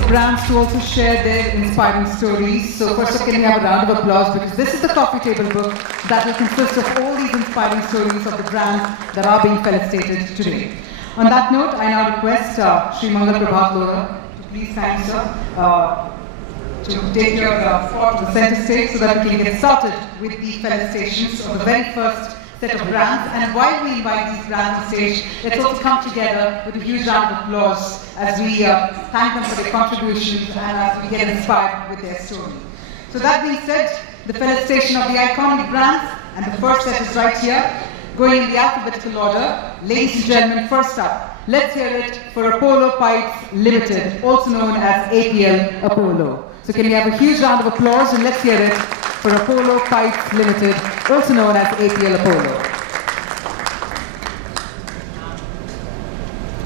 the brands to also share their inspiring stories. So first up, can we have a round of applause, because this is the coffee table book that will consist of all these inspiring stories of the brands that are being felicitated today. On that note, I now request Sri Mangal Prabhat Lora to please thank sir to take your spot to the center stage so that we can get started with the felicitations of the very first set of brands. And while we invite these brands to stage, let's also come together with a huge round of applause as we thank them for their contributions and as we get inspired with their story. So that being said, the felicitation of the iconic brands, and the first set is right here, going in the alphabetical order. Ladies and gentlemen, first up, let's hear it for Apollo Pipes Limited, also known as APL Apollo. So can we have a huge round of applause, and let's hear it for Apollo Pipes Limited, also known as APL Apollo.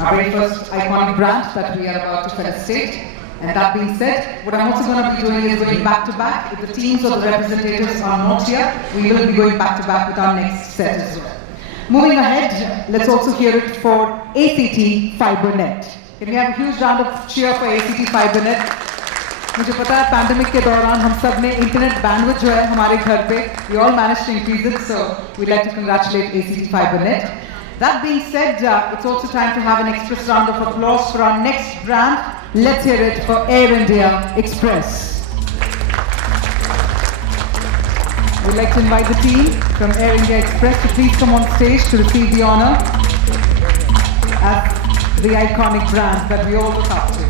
Our very first iconic brand that we are about to felicitate. And that being said, what I'm also going to be doing is going back to back. If the teams or the representatives are not here, we will be going back to back with our next set as well. Moving ahead, let's also hear it for ACT FiberNet. Can we have a huge round of cheer for ACT FiberNet? मुझे पता है pandemic के दौरान हम सब ने internet bandwidth जो है हमारे घर पे, we all managed to increase it, so we'd like to congratulate ACT FiberNet. That being said, it's also time to have an express round of applause for our next brand. Let's hear it for Air India Express. We'd like to invite the team from Air India Express to please come on stage to receive the honor as the iconic brand that we all look up to.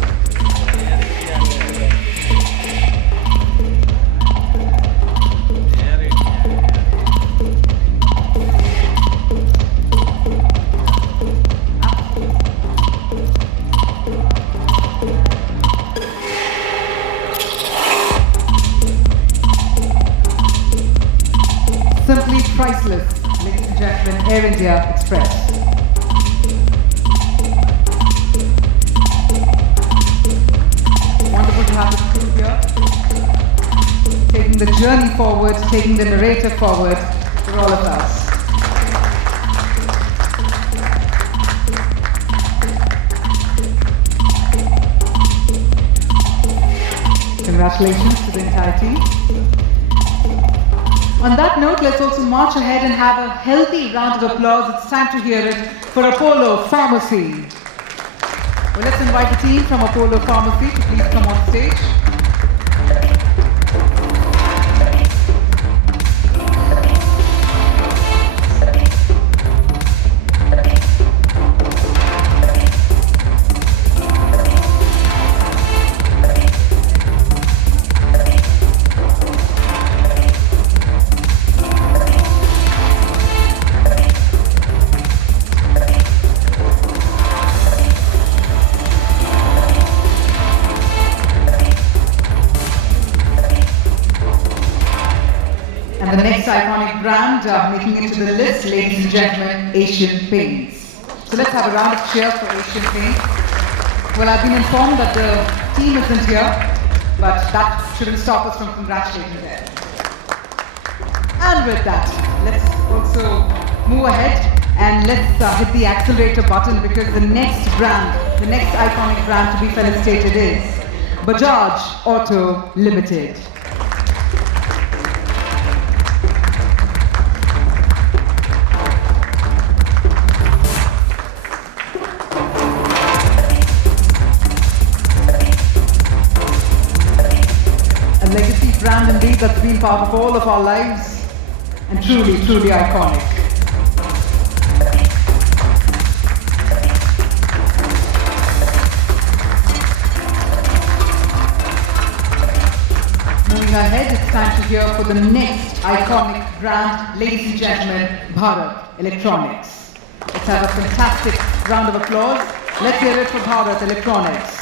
Simply priceless, ladies and gentlemen, Air India Express. Wonderful to have the crew here, taking the journey forward, taking the narrative forward for all of us. Congratulations to the entire team. On that note, let's also march ahead and have a healthy round of applause. It's time to hear it for Apollo Pharmacy. Well, let's invite the team from Apollo Pharmacy to please come on stage. And the next iconic brand making it to the list, ladies and gentlemen, Asian Paints. So let's have a round of cheer for Asian Paints. Well, I've been informed that the team isn't here, but that shouldn't stop us from congratulating them. And with that, let's also move ahead and let's hit the accelerator button, because the next brand, the next iconic brand to be felicitated is Bajaj Auto Limited. Legacy brand indeed that's been part of all of our lives, and truly, truly iconic. Moving ahead, it's time to hear for the next iconic brand, ladies and gentlemen, Bharat Electronics. Let's have a fantastic round of applause. Let's hear it for Bharat Electronics.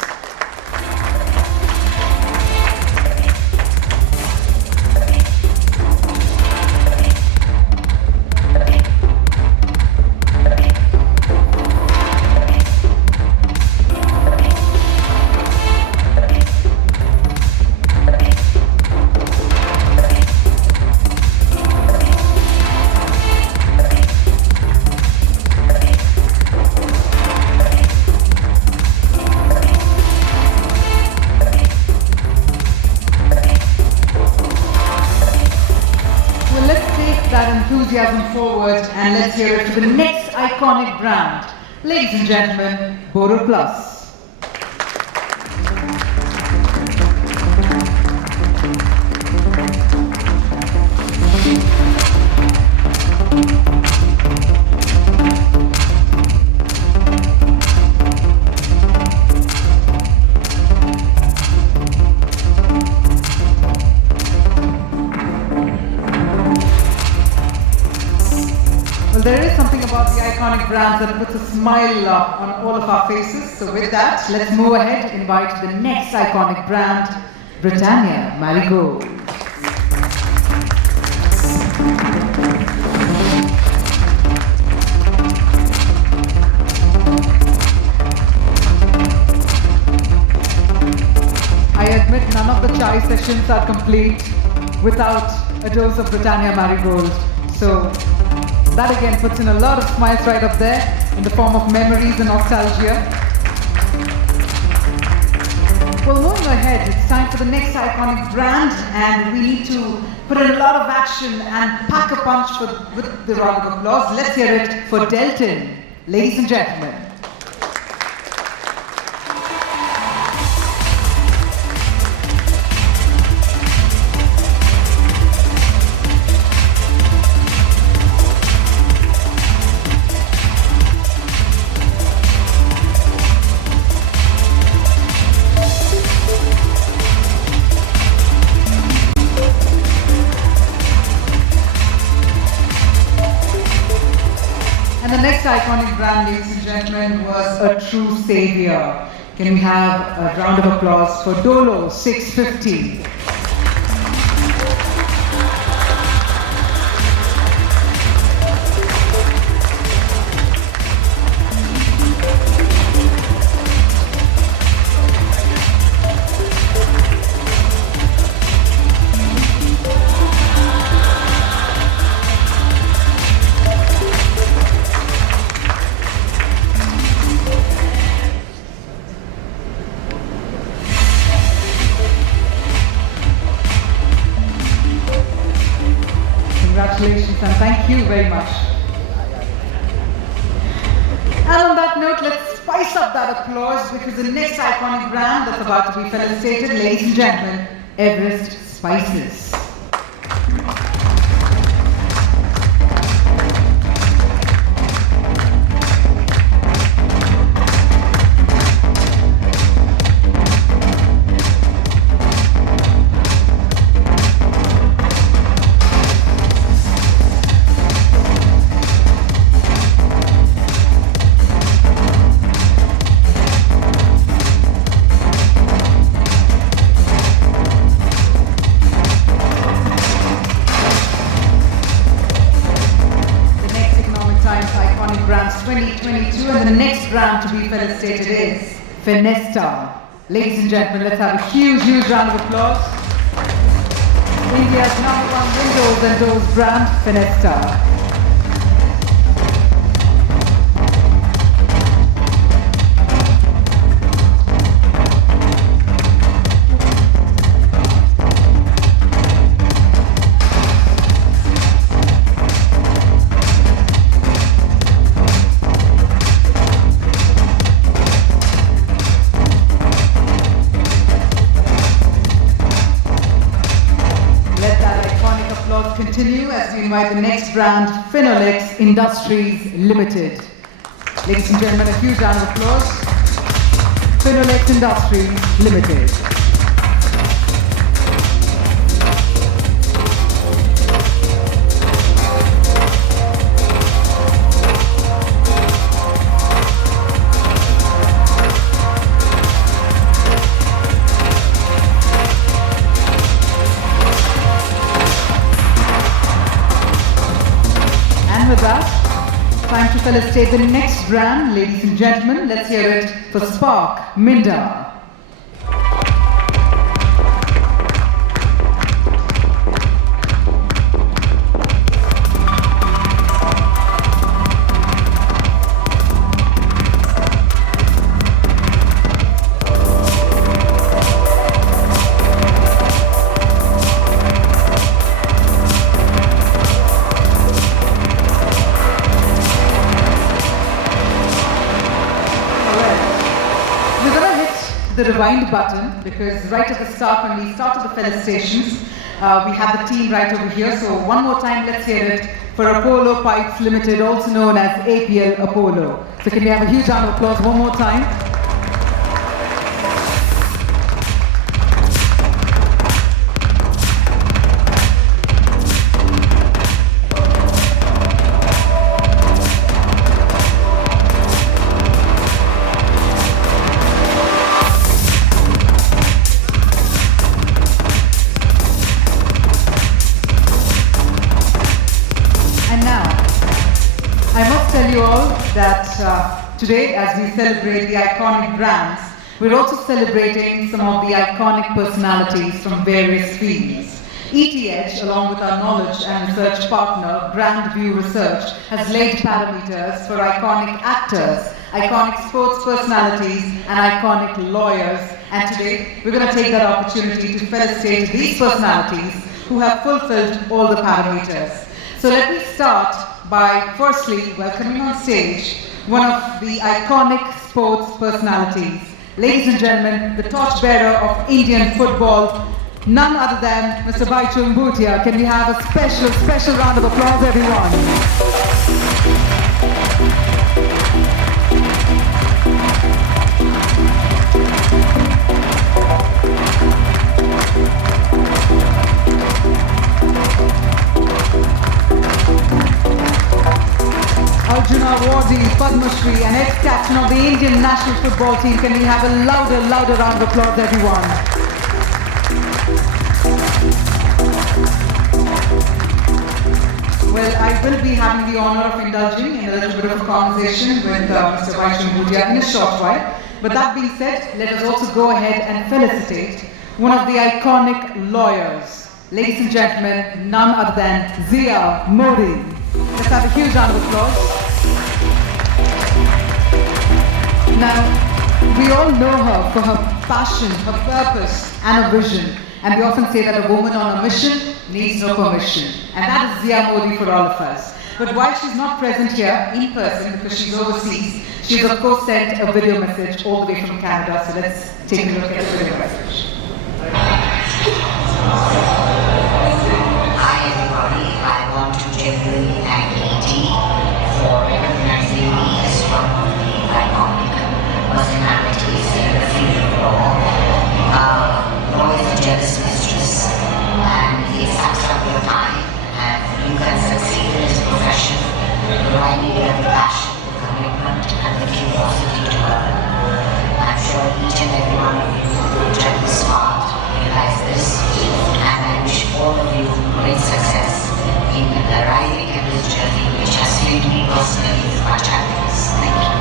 that enthusiasm forward and let's hear it for the next iconic brand. Ladies and gentlemen, Boro Plus. There is something about the iconic brands that puts a smile on all of our faces. So with that, let's move ahead and invite the next iconic brand, Britannia Marigold. I admit none of the chai sessions are complete without a dose of Britannia Marigold. So that again puts in a lot of smiles right up there in the form of memories and nostalgia. Well, moving ahead, it's time for the next iconic brand and we need to put in a lot of action and pack a punch with the round of applause. Let's hear it for Delton, ladies and gentlemen. And the next iconic brand, ladies and gentlemen, was a true savior. Can we have a round of applause for Dolo 650? Congratulations and thank you very much. And on that note, let's spice up that applause because the next iconic brand that's about to be felicitated, ladies and gentlemen, Everest Spices. Iconic Brands 2022 and the next brand to be felicitated is Fenesta. Ladies and gentlemen, let's have a huge round of applause. India's #1 windows and doors brand, Fenesta. Continue as we invite the next brand, Finolex Industries Limited. Ladies and gentlemen, a huge round of applause. Finolex Industries Limited. With that, time to felicitate the next brand, ladies and gentlemen. Let's hear it for Spark Minda. the rewind button, because right at the start, when we started the felicitations, we had the team right over here. So one more time, let's hear it for Apollo Pipes Limited, also known as APL Apollo. So can we have a huge round of applause one more time? I must tell you all that today, as we celebrate the iconic brands, we're also celebrating some of the iconic personalities from various fields. ETH, along with our knowledge and research partner, Grand View Research, has laid parameters for iconic actors, iconic sports personalities, and iconic lawyers. And today, we're going to take that opportunity to felicitate these personalities who have fulfilled all the parameters. So let me start by firstly welcoming on stage one of the iconic sports personalities. Ladies and gentlemen, the torchbearer of Indian football, none other than Mr. Baichung Bhutia. Can we have a special round of applause, everyone? Arjuna Awardee, Padma Shri, and ex-captain of the Indian national football team. Can we have a louder round of applause, everyone? Well, I will be having the honor of indulging in a little bit of a conversation with Mr. Baichung Bhutia in a short while. But that being said, let us also go ahead and felicitate one of the iconic lawyers. Ladies and gentlemen, none other than Zia Modi. Let's have a huge round of applause. Now, we all know her for her passion, her purpose, and her vision. And we often say that a woman on a mission needs no permission. And that is Zia Modi for all of us. But while she's not present here in person because she's overseas, she's of course sent a video message all the way from Canada. So let's take a look at the video message. Hi everybody, I want to genuinely thank ET for recognizing me as one of the iconic personalities in the field of law. Law is a jealous mistress and he sucks up your time, and you can succeed in his profession provided you have the passion, the commitment and the curiosity to learn. I'm sure each and every one of you will try to smart, realize this, and I wish all of you great success in arriving at this journey which has filled me personally with much happiness. Thank you.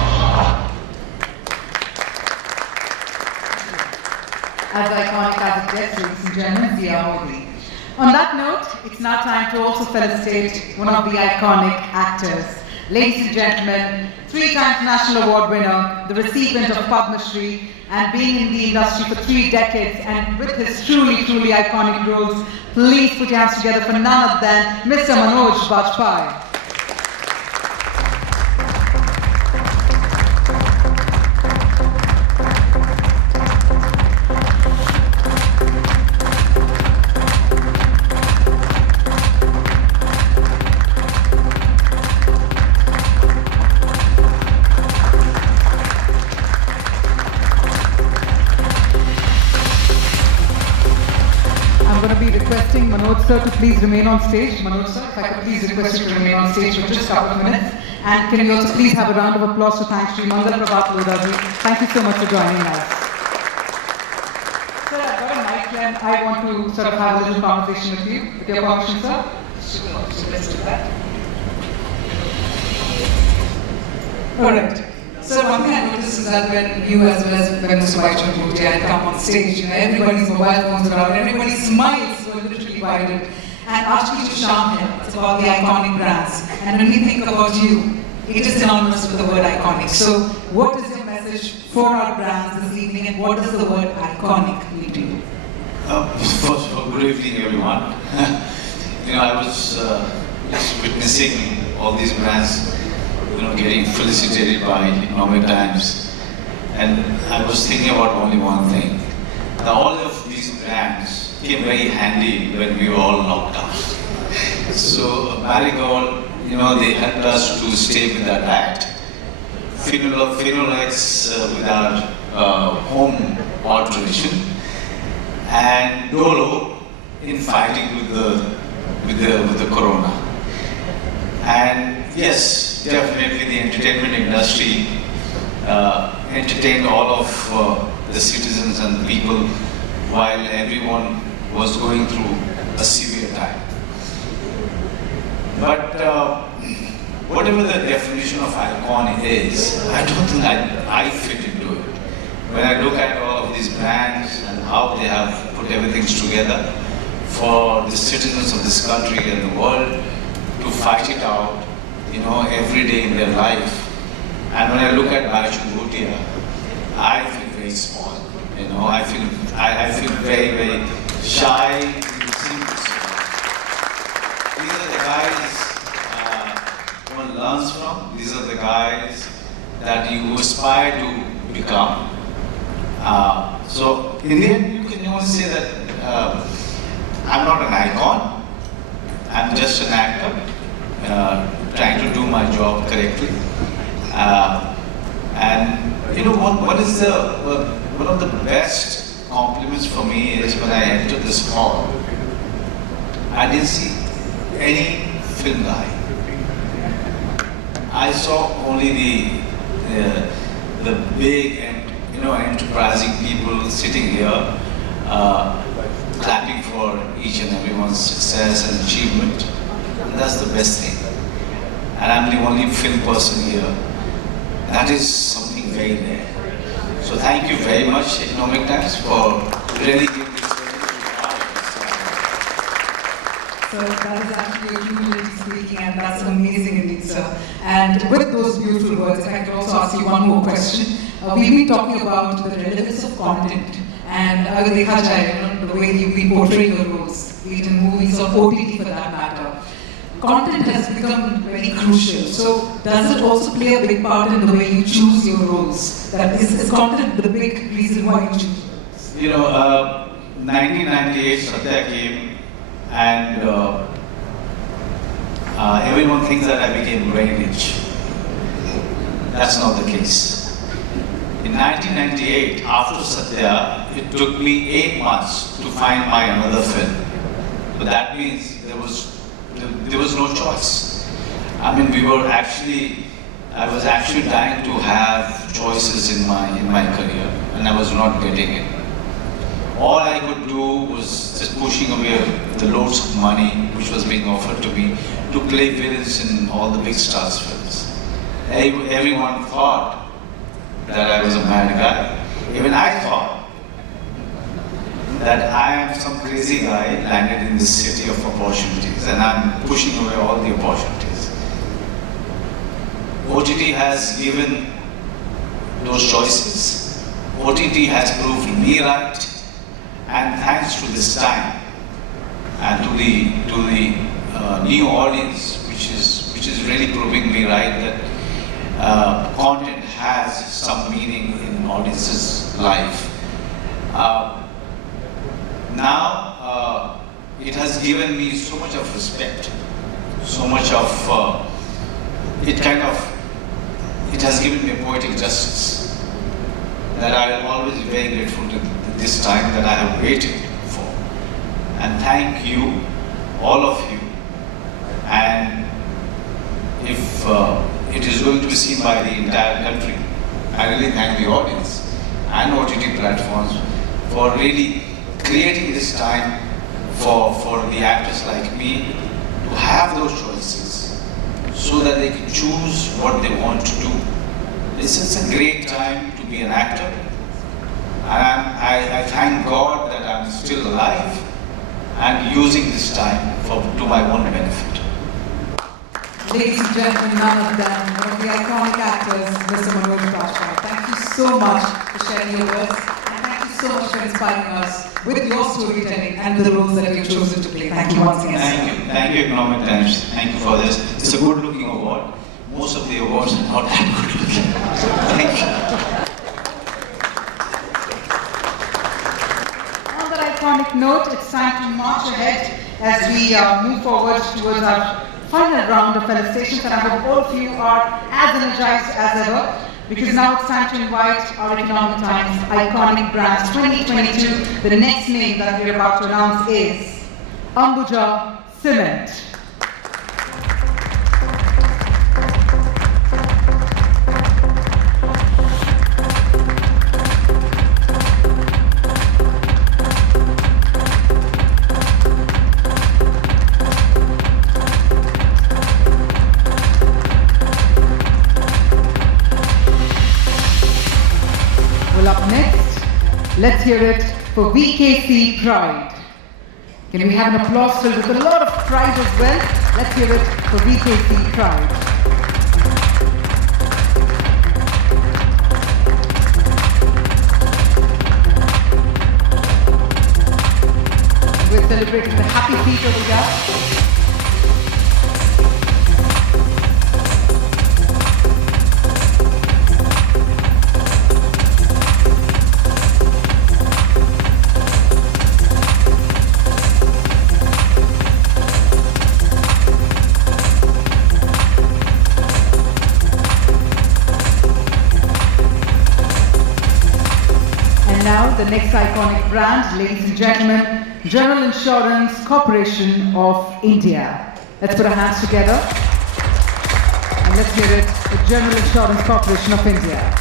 As iconic as it gets, ladies and gentlemen, Zia Modi. On that note, it's now time to also felicitate one of the iconic actors. Ladies and gentlemen, 3-time national award winner, the recipient of Padma Shri, and being in the industry for 3 decades, and with his truly iconic roles, please put your hands together for none other than Mr. Manoj Bajpayee. I'm going to be requesting Manoj sir to please remain on stage. Manoj sir, if I could please request you to remain on stage for just a couple of minutes. And can we also please have a round of applause to thank Sri Mangal Prabhat Lodaji. Thank you so much for joining us. Sir, I've got a mic and I want to sort of have a little conversation with you. With your permission, sir? Sure, so let's do that. Alright. So one thing I noticed is that when you as well as when Mr. Baichung Bhutia had come on stage, everybody's mobile phones around, everybody's smiles were literally widened. And Aashki to Sham hai, it's about the iconic brands. And when we think about you, it is synonymous with the word iconic. So what is your message for our brands this evening, and what does the word iconic mean to you? First of all, good evening everyone. I was just witnessing all these brands getting felicitated by Economic Times, and I was thinking about only one thing. Now, all of these brands came very handy when we were all locked down. So, Marigold, they helped us to stay with our diet. Phenolics with our home alteration, and Dolo in fighting with the corona. And yes, definitely the entertainment industry entertained all of the citizens and people while everyone was going through a severe time. But whatever the definition of icon is, I don't think I fit into it. When I look at all of these brands and how they have put everything together for the citizens of this country and the world to fight it out, every day in their life. And when I look at Felicitation Ceremony, I feel very small. I feel very, very shy. These are the guys one learns from. These are the guys that you aspire to become. So in the end, you can only say that I'm not an icon. I'm just an actor trying to do my job correctly. And what is one of the best compliments for me is when I entered this hall, I didn't see any film guy. I saw only the big and enterprising people sitting here, clapping for each and everyone's success and achievement. And that's the best thing. And I'm the only film person here. That is something very rare. So thank you very much, Economic Times, for really giving this So that is actually a humility speaking, and that's amazing indeed, sir. And with those beautiful words, if I could also ask you one more question. We've been talking about the relevance of content and the way we portray your roles, be it in movies or OTT for that matter. Content has become very crucial. So does it also play a big part in the way you choose your roles? That is content the big reason why you choose roles? 1998 Satya came, and everyone thinks that I became very rich. That's not the case. In 1998, after Satya, it took me 8 months to find my another film. But that means there was no choice. I mean, I was actually trying to have choices in my career, and I was not getting it. All I could do was just pushing away the loads of money which was being offered to me to play villains in all the big stars films. Everyone thought that I was a mad guy. Even I thought that I am some crazy guy landed in this city of opportunities and I'm pushing away all the opportunities. OTT has given those choices. OTT has proved me right, and thanks to this time and to the new audience, which is really proving me right that content has some meaning in audience's life. Now it has given me so much of respect, so much of it has given me poetic justice that I will always be very grateful to this time that I have waited for. And thank you, all of you. And if it is going to be seen by the entire country, I really thank the audience and OTT platforms for really creating this time for the actors like me to have those choices so that they can choose what they want to do. It's a great time to be an actor. And I thank God that I'm still alive and using this time to my own benefit. Ladies and gentlemen, none of them, one of the iconic actors, Mr. Manoj Bajpayee. Thank you so much for sharing your words, and thank you so much for inspiring us with your storytelling and the roles that you've chosen to play. Thank you once again. Thank you, Economic Times. Thank you for this. It's a good-looking award. Most of the awards are not that good-looking. Thank you. note, it's time to march ahead as we move forward towards our final round of felicitations, and I hope all of you are as energized as ever, because now it's time to invite our Economic Times Iconic Brands 2022. The next name that we're about to announce is Ambuja Cement. Well, up next, let's hear it for VKC Pride. Can we have an applause filled with a lot of pride as well? Let's hear it for VKC Pride. We're celebrating the happy feet over here. And now the next iconic brand, ladies and gentlemen, General Insurance Corporation of India. Let's put our hands together and let's hear it for General Insurance Corporation of India.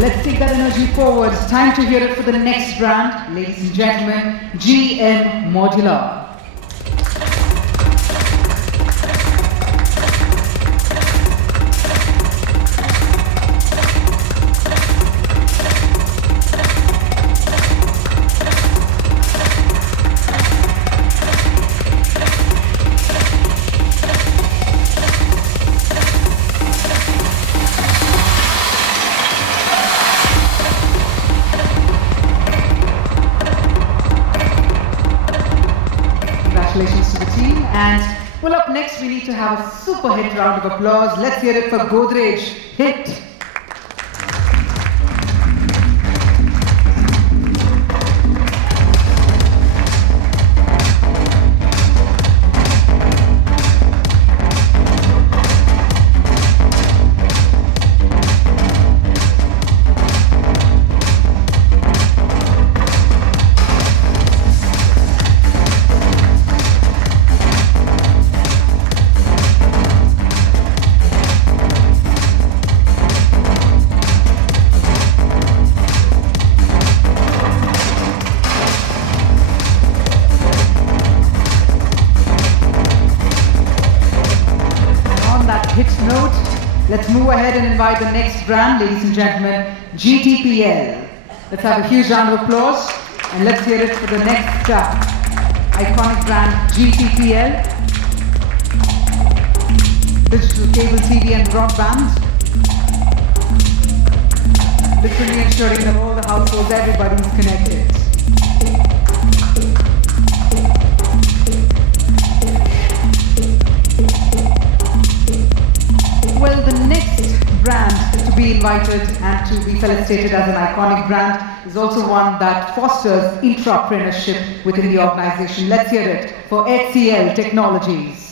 Let's take that energy forward. It's time to hear it for the next brand, ladies and gentlemen, GM Modular. Congratulations to the team. And well, up next we need to have a super hit round of applause. Let's hear it for Godrej Hit. Hit note, let's move ahead and invite the next brand, ladies and gentlemen, GTPL. Let's have a huge round of applause and let's hear it for the next iconic brand, GTPL. Digital cable TV and broadband. Literally ensuring that all the households, everybody is connected. Well, the next brand to be invited and to be felicitated as an iconic brand is also one that fosters intrapreneurship within the organization. Let's hear it for HCL Technologies.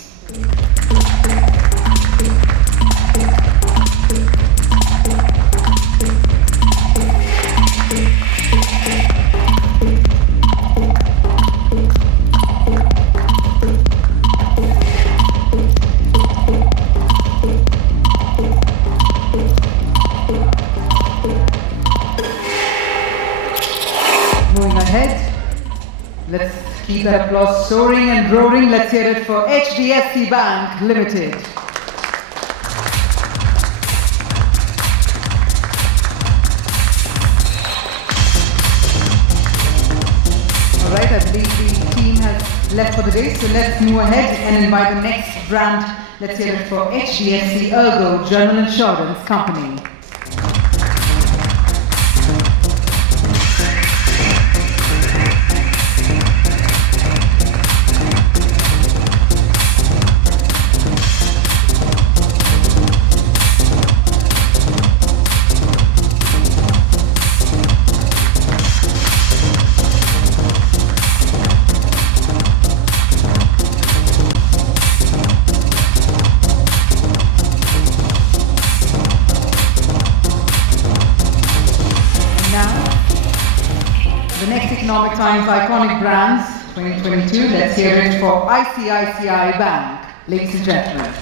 Moving ahead, let's keep that applause soaring and roaring. Let's hear it for HDFC Bank Limited. All right, I believe the team has left for the day, so let's move ahead and invite the next brand, Let's hear it for HDFC Ergo General Insurance Company. Economic Times Iconic Brands 2022. Let's hear it for ICICI Bank, ladies and gentlemen.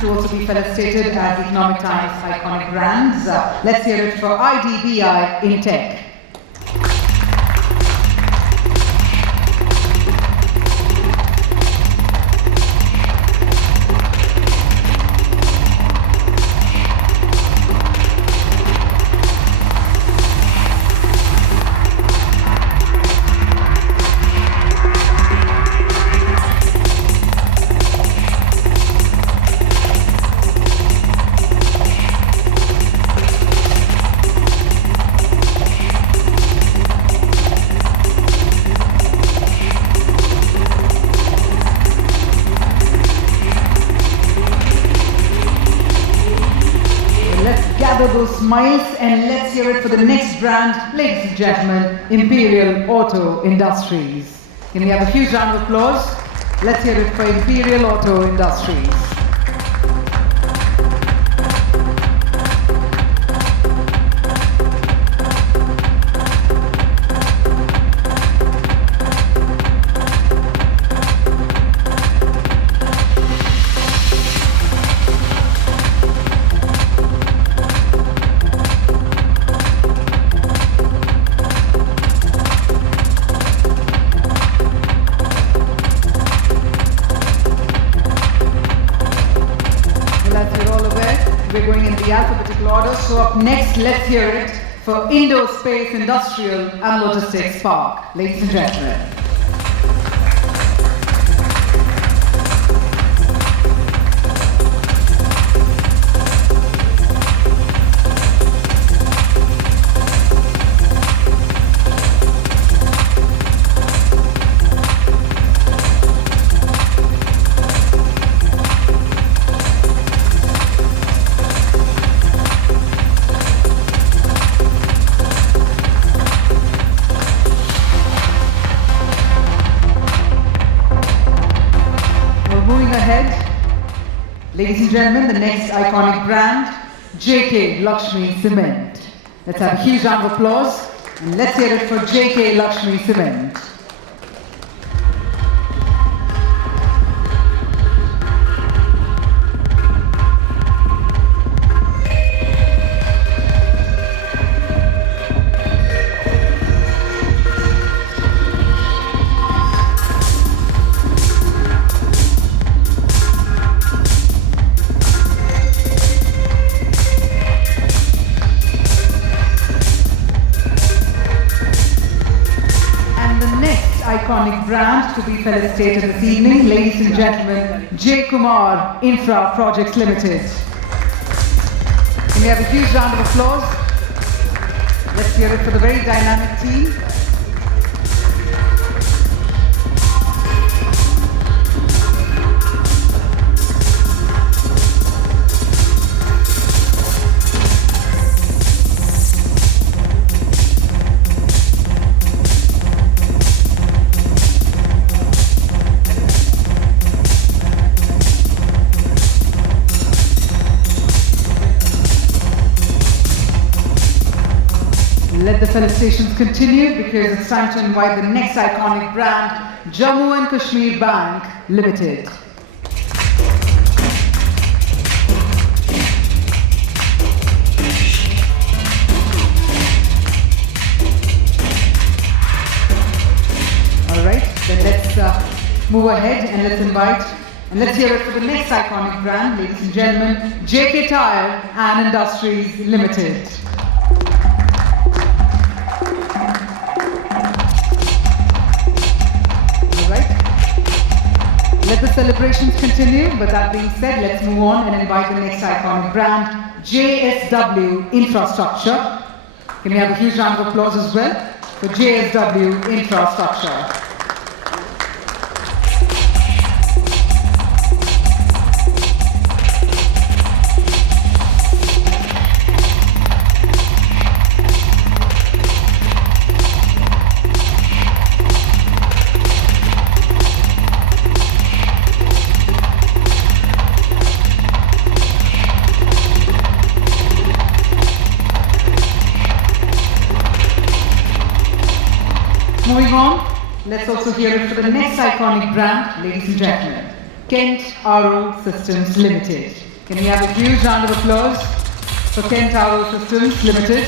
To also be felicitated as Economic Times Iconic Brands. Let's hear it for IDBI in Tech. Gather those smiles and let's hear it for the next brand, ladies and gentlemen, Imperial Auto Industries. Can we have a huge round of applause? Let's hear it for Imperial Auto Industries. We're going in the alphabetical order. So up next, let's hear it for Indo-Space Industrial and Logistics Park. Ladies and gentlemen. Ladies and gentlemen, the next iconic brand, JK Lakshmi Cement. Let's have a huge round of applause and let's hear it for JK Lakshmi Cement. Iconic brand to be felicitated this evening, ladies and gentlemen, J. Kumar Infra Projects Limited. Can we have a huge round of applause? Let's hear it for the very dynamic team. Let the felicitations continue because it's time to invite the next iconic brand, Jammu and Kashmir Bank Limited. All right, then let's move ahead and let's invite and let's hear it for the next iconic brand, ladies and gentlemen, JK Tyre and Industries Limited. Let the celebrations continue, but that being said, let's move on and invite the next iconic brand, JSW Infrastructure. Can we have a huge round of applause as well for JSW Infrastructure? Moving on, let's also hear it for the next iconic brand, ladies and gentlemen, Kent RO Systems Limited. Can we have a huge round of applause for Kent RO Systems Limited?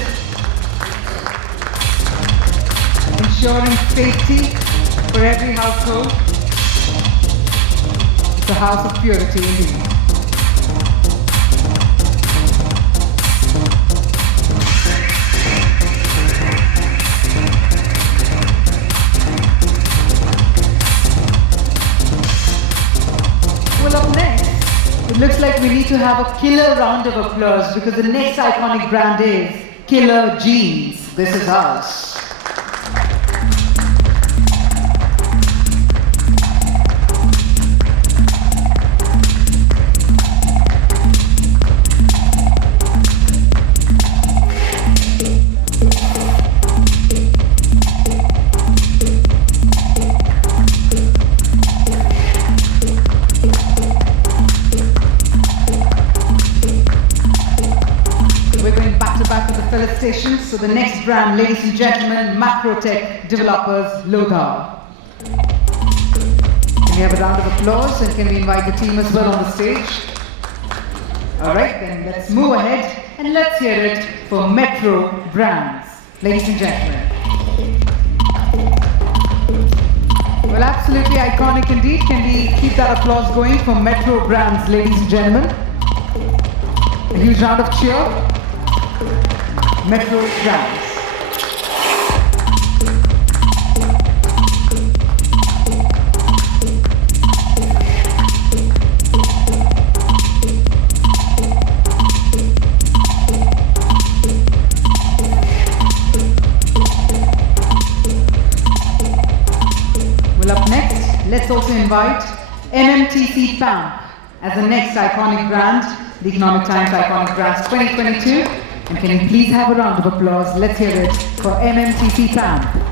Ensuring safety for every household. It's a house of purity indeed. Well, up next, it looks like we need to have a killer round of applause because the next iconic brand is Killer Jeans. This is us. Felicitations. So the next brand, ladies and gentlemen, Macrotech Developers Lodha. Can we have a round of applause and can we invite the team as well on the stage? Alright, then let's move ahead and let's hear it for Metro Brands. Ladies and gentlemen. Well, absolutely iconic indeed. Can we keep that applause going for Metro Brands, ladies and gentlemen? A huge round of cheer. Metro Brands. Well, up next, let's also invite MMTC PAMP as the next iconic brand, the Economic Times Iconic Brands 2022. And can you please have a round of applause? Let's hear it for MMTC PAMP.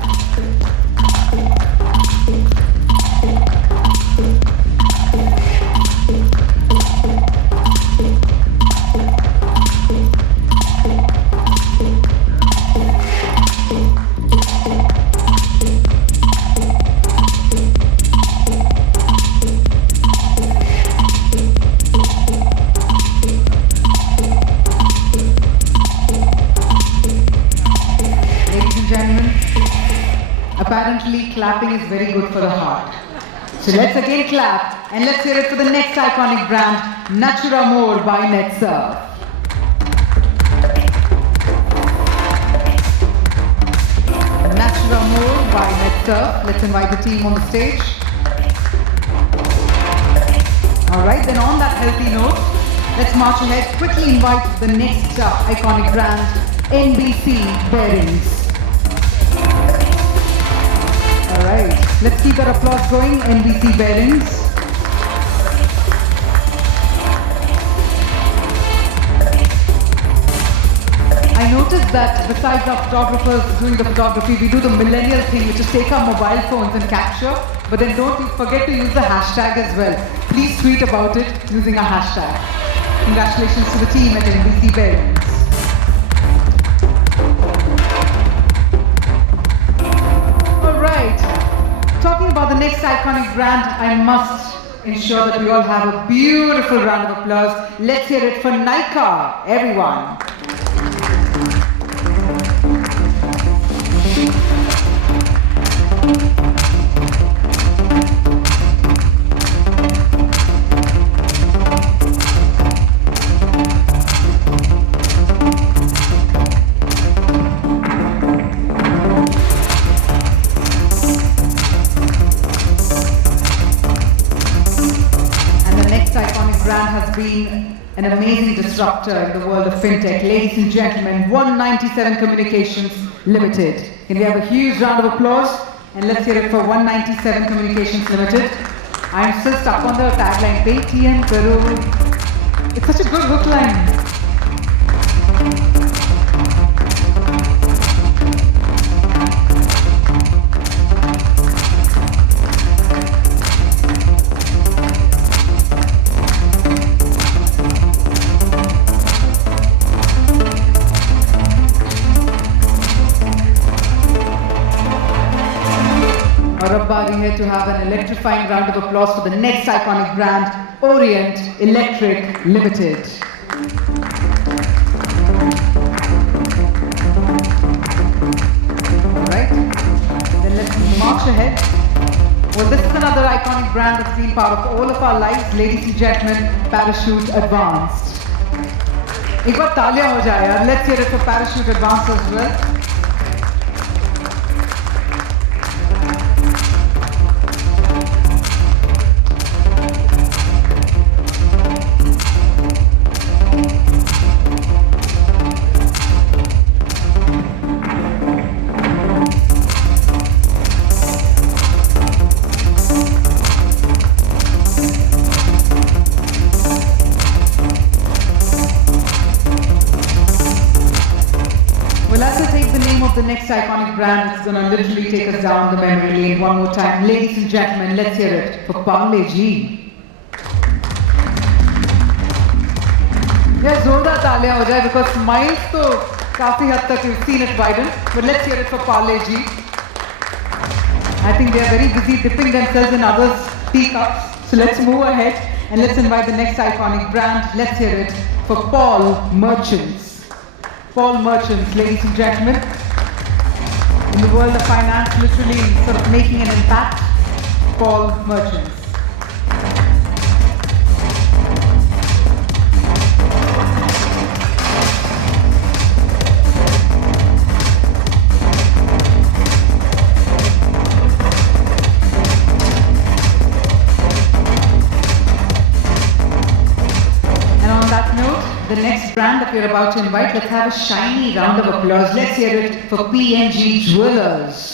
Apparently, clapping is very good for the heart. So let's again clap and let's hear it for the next iconic brand, Natura More by NetSurf. Natura More by NetSurf. Let's invite the team on the stage. Alright, then on that healthy note, let's march ahead, quickly invite the next iconic brand, NBC Bearings. Alright, let's keep that applause going, NBC Bearings. I noticed that besides our photographers doing the photography, we do the millennial thing, which is take our mobile phones and capture, but then don't forget to use the hashtag as well. Please tweet about it using a hashtag. Congratulations to the team at NBC Bearings. brand, I must ensure that we all have a beautiful round of applause. Let's hear it for Nykaa, everyone. Brand has been an amazing disruptor in the world of fintech. Ladies and gentlemen, 197 Communications Limited. Can we have a huge round of applause? And let's hear it for 197 Communications Limited. I'm still stuck on the tagline, Paytm Karo. It's such a good hook line. We're here to have an electrifying round of applause for the next iconic brand, Orient Electric Limited. Alright, then let's march ahead. Well, this is another iconic brand that's been part of all of our lives, ladies and gentlemen, Parachute Advanced. Ek baar taaliyan ho jaye yaar. Let's hear it for Parachute Advanced as well. The next iconic brand is going to literally take us down the memory lane one more time. Ladies and gentlemen, let's hear it for Parle-G. Yeah, जोरदार तालियां हो जाए because smiles तो काफी हद तक we've seen it widen. But let's hear it for Parle-G. I think they are very busy dipping themselves in others' teacups. So let's move ahead and let's invite the next iconic brand. Let's hear it for Paul Merchants. Paul Merchants, ladies and gentlemen. In the world of finance, literally sort of making an impact, Paul Merchants. And on that note, the next brand that we're about to invite, let's have a shiny round of applause. Let's hear it for PNG Jewelers.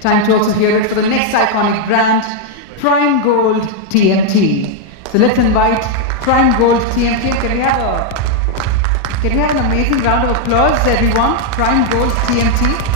Time to also hear it for the next iconic brand, Prime Gold TMT. So let's invite Prime Gold TMT. Can we have an amazing round of applause, everyone? Prime Gold TMT.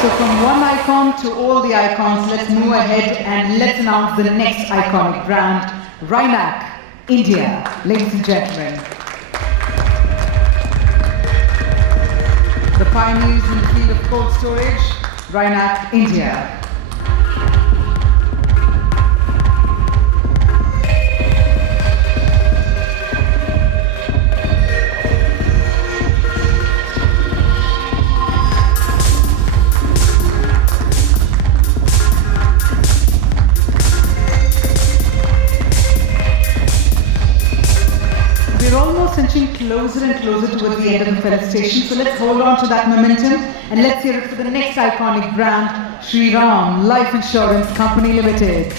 So from one icon to all the icons, let's move ahead and let's announce the next iconic brand, Rhinak, India. Ladies and gentlemen. The pioneers in the field of cold storage, Rhinak, India. inching closer and closer towards the end of the felicitation. So let's hold on to that momentum and let's hear it for the next iconic brand, Shri Ram Life Insurance Company Limited.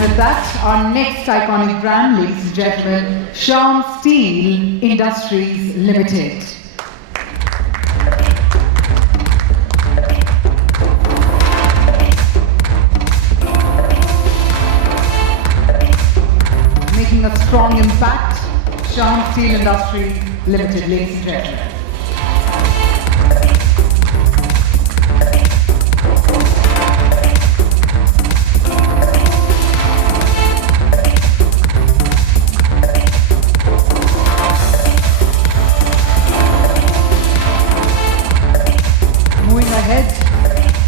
With that, our next iconic brand, ladies and gentlemen, Shyam Steel Industries Limited. Making a strong impact, Shyam Steel Industries Limited, ladies and gentlemen.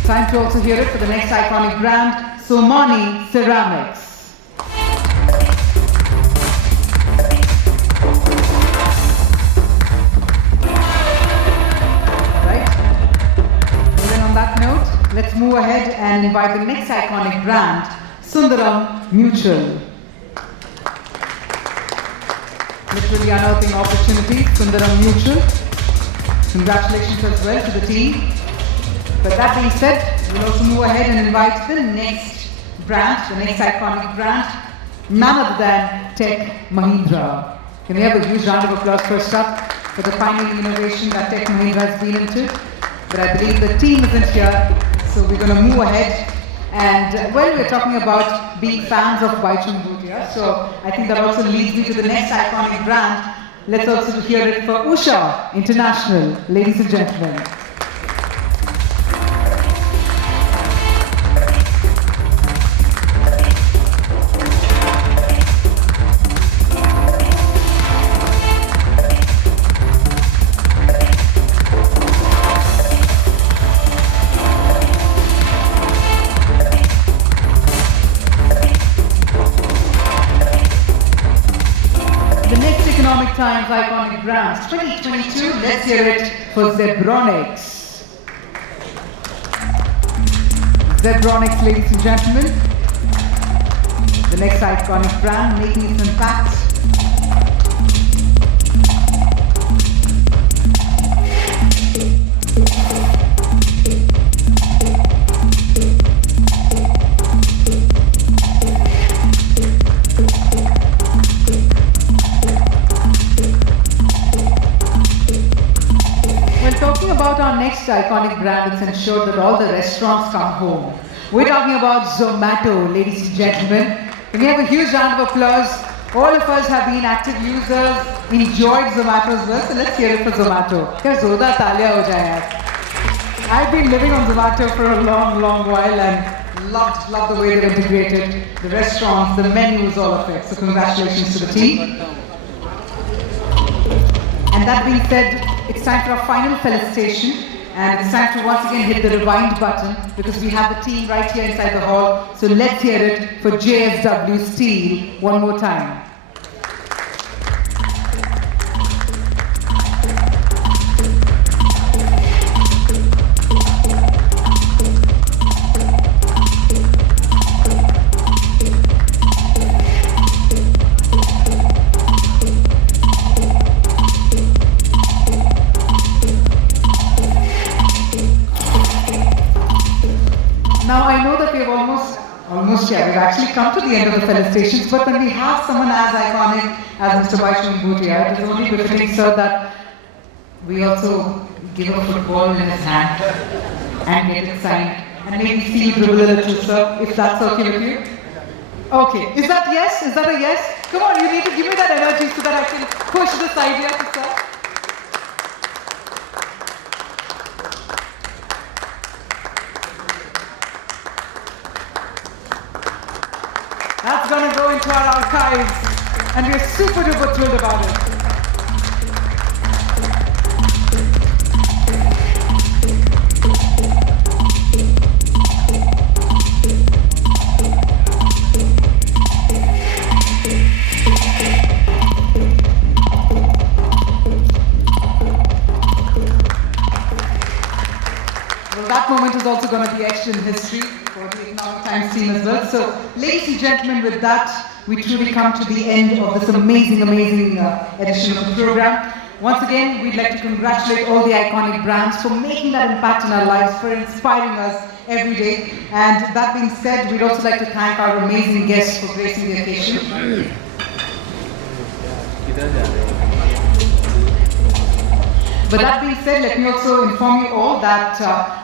Time to also hear it for the next iconic brand, Somani Ceramics. Right? And then on that note, let's move ahead and invite the next iconic brand, Sundaram Mutual. Literally unearthing opportunities, Sundaram Mutual. Congratulations as well to the team. But that being said, we'll also move ahead and invite the next brand, the next iconic brand, none other than Tech Mahindra. Can we have a huge round of applause first up for the pioneering innovation that Tech Mahindra has been into? But I believe the team isn't here, so we're going to move ahead. And well, we're talking about being fans of Baichung Bhutia, so I think that also leads me to the next iconic brand. Let's also hear it for Usha International, ladies and gentlemen. Times iconic brands 2022. Let's hear it for Zebronics. Zebronics, ladies and gentlemen, the next iconic brand making its impact. About our next iconic brand, it's ensured that all the restaurants come home. We're talking about Zomato, ladies and gentlemen. Can we have a huge round of applause? All of us have been active users, enjoyed Zomato as well, so let's hear it for Zomato. I've been living on Zomato for a long while and loved the way they're integrated, the restaurants, the menus, all of it. So congratulations to the team. And that being said, it's time for our final felicitation, and it's time to once again hit the rewind button because we have the team right here inside the hall. So let's hear it for JSW Steel one more time. Now I know that we've we've actually come to the end of the felicitations, but when we have someone as iconic as Mr. Baichung Bhutia, it is only befitting, sir, that we also give a football in his hand and get it signed, and maybe see you dribble a little, sir, if that's okay with you. Okay, is that yes? Is that a yes? Come on, you need to give me that energy so that I can push this idea to sir. That's going to go into our archives, and we're super duper thrilled about it. Well, that moment is also going to be etched in history for the Economic Times team as well. So, ladies and gentlemen, with that, we truly come to the end of this amazing edition of the program. Once again, we'd like to congratulate all the iconic brands for making that impact in our lives, for inspiring us every day. And that being said, we'd also like to thank our amazing guests for gracing the occasion. But that being said, let me also inform you all that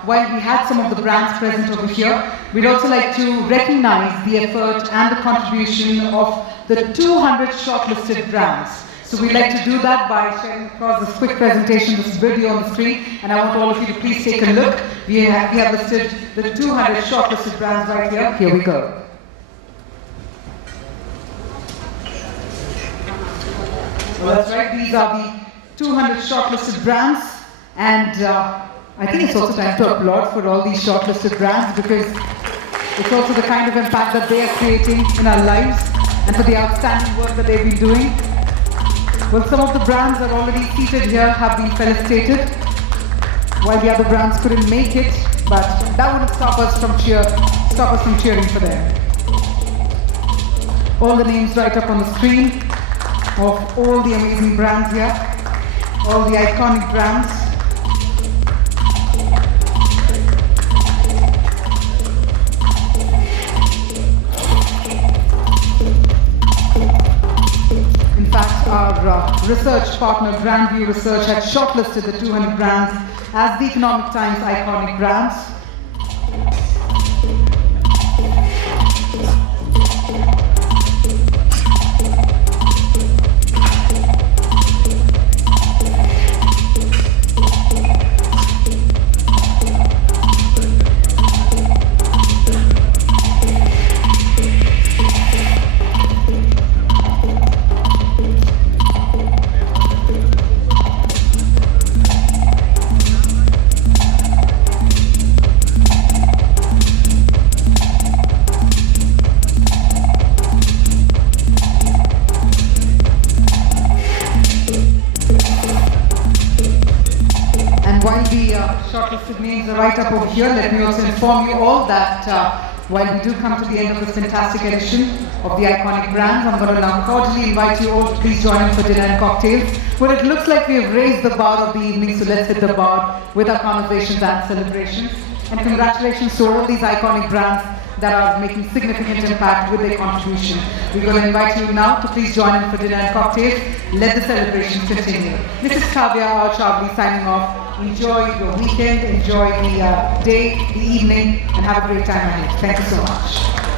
while we had some of the brands present over here, we'd also like to recognize the effort and the contribution of the 200 shortlisted brands. So we'd like to do that by sharing across this quick presentation, this video on the screen, and I want all of you to please take a look. We have listed the 200 shortlisted brands right here. Here we go. Well, that's right, these are the 200 shortlisted brands, and I think it's also time to applaud for all these shortlisted brands, because it's also the kind of impact that they are creating in our lives and for the outstanding work that they've been doing. Well, some of the brands that are already seated here have been felicitated, while the other brands couldn't make it, but that wouldn't stop us from cheering for them. All the names right up on the screen of all the amazing brands here. All the iconic brands. In fact, our research partner, Grandview Research, had shortlisted the 200 brands as the Economic Times iconic brands. Shortlisted names are right up over here. Let me also inform you all that while we do come to the end of this fantastic edition of the iconic brands, I'm going to now cordially invite you all to please join in for dinner and cocktails. Well, it looks like we have raised the bar of the evening, so let's hit the bar with our conversations and celebrations. And congratulations to all these iconic brands that are making significant impact with their contribution. We're going to invite you now to please join in for dinner and cocktails. Let the celebrations continue. This is Kavya Chavli signing off. Enjoy your weekend, enjoy the day, the evening, and have a great time ahead. Thank you so much.